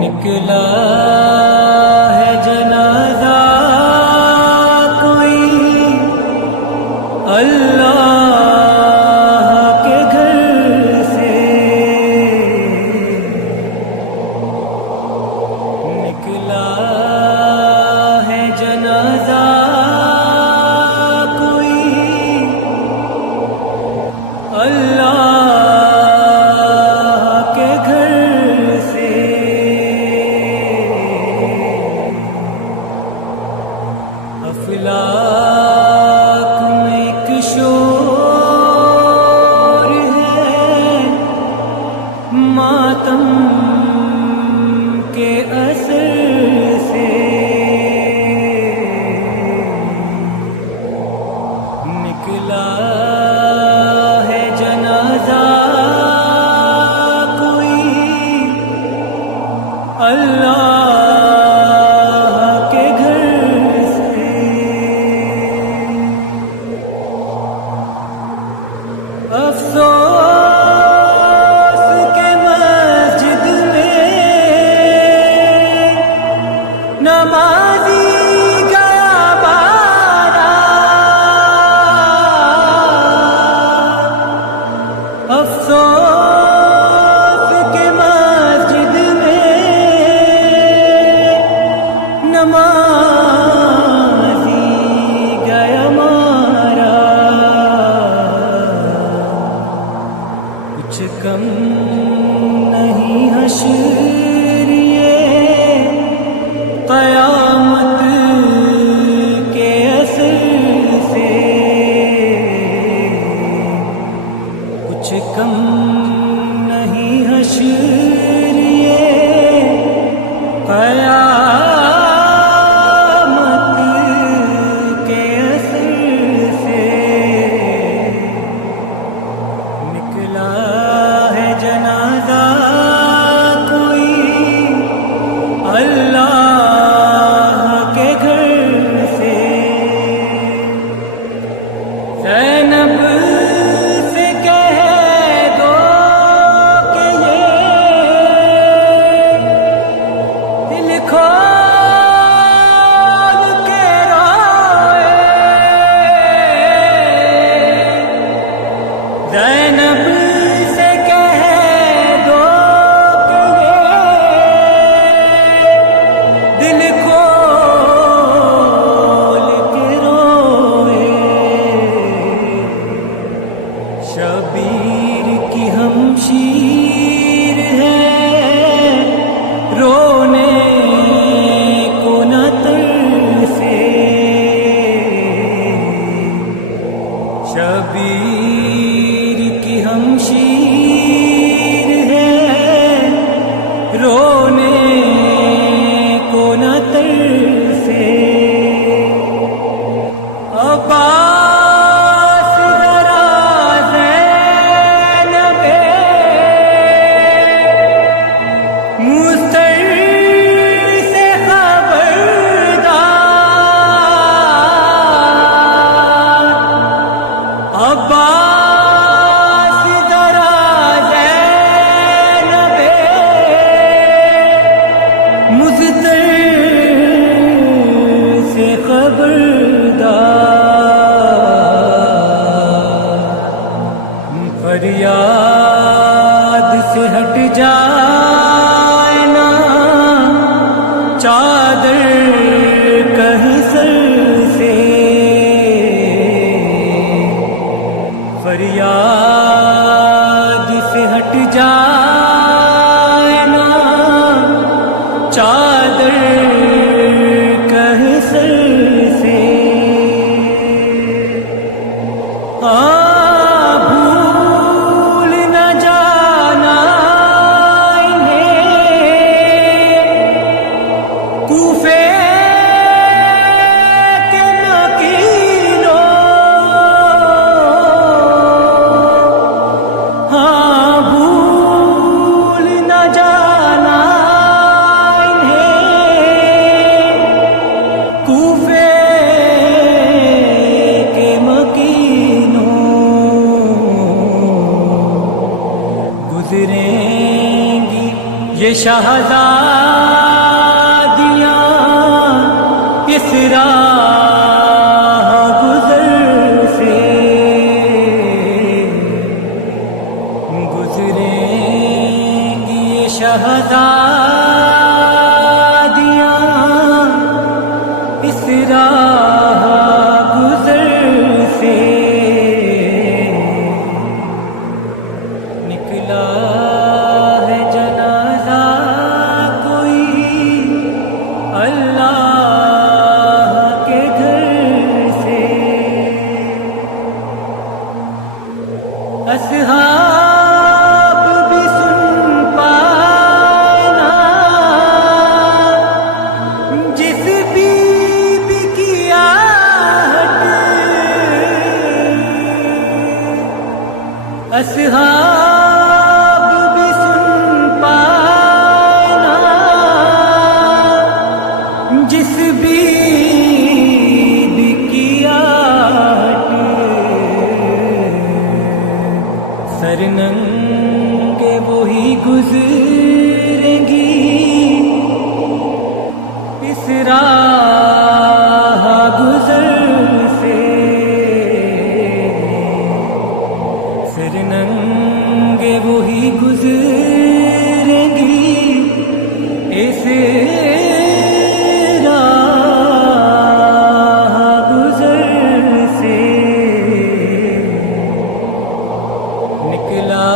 نکلا ہے جنازہ کوئی اللہ کے گھر سے، نکلا ہے جنازہ کوئی اللہ کے گھر سے، افلاک میں ایک شور ہے ماتم کے اثر سے، نکلا ہے جنازہ کوئی اللہ کے گھر سے، افسوس کہ مسجد میں نمازی گیا بارات، افسوس کہ مسجد میں نمازی گیا مارا، کچھ کم نہیں حشر یہ قیامت کے اثر سے، کچھ کم نہیں حشر یہ قیامت کے اثر سے، نکلا ہے جنازہ کوئی اللہ کے گھر سے، زینب سے کہہ دو کہ یہ دل کھول کے روئے، زینب سے کہہ دو کہ یہ دل کھول کے روئے، شبیر کی ہمشیر ہے رونے کو نہ ترسے، شبیر کی ہمشیر ہے رونے کو نہ ترسے، عباس ذرا زینب مستر سے خبردار، عباس ذرا زینب مستر سے خبردار، فریاد سے ہٹ جائے نا چادر کہیں سر سے، فریاد سے ہٹ جائے نا چادر کہیں سر سے، بھول نہ جانا انہیں کوفے کے مکینوں، گزریں گی یہ شہزادیاں اس راہ گزر سے، گزریں گی یہ شہزادیاں اس راہ گزر سے، نکلا ہے جنازہ کوئی اللہ کے گھر سے، اصحاب بھی سن پانا جس بی کی آہٹ، اصحاب بھی سن پانا جس بی کی آہٹ، سر ننگے وہی گزریں گی اس راہ گزر سے، سر ننگے وہی گزریں گی اس راہ گزر سے، نکلا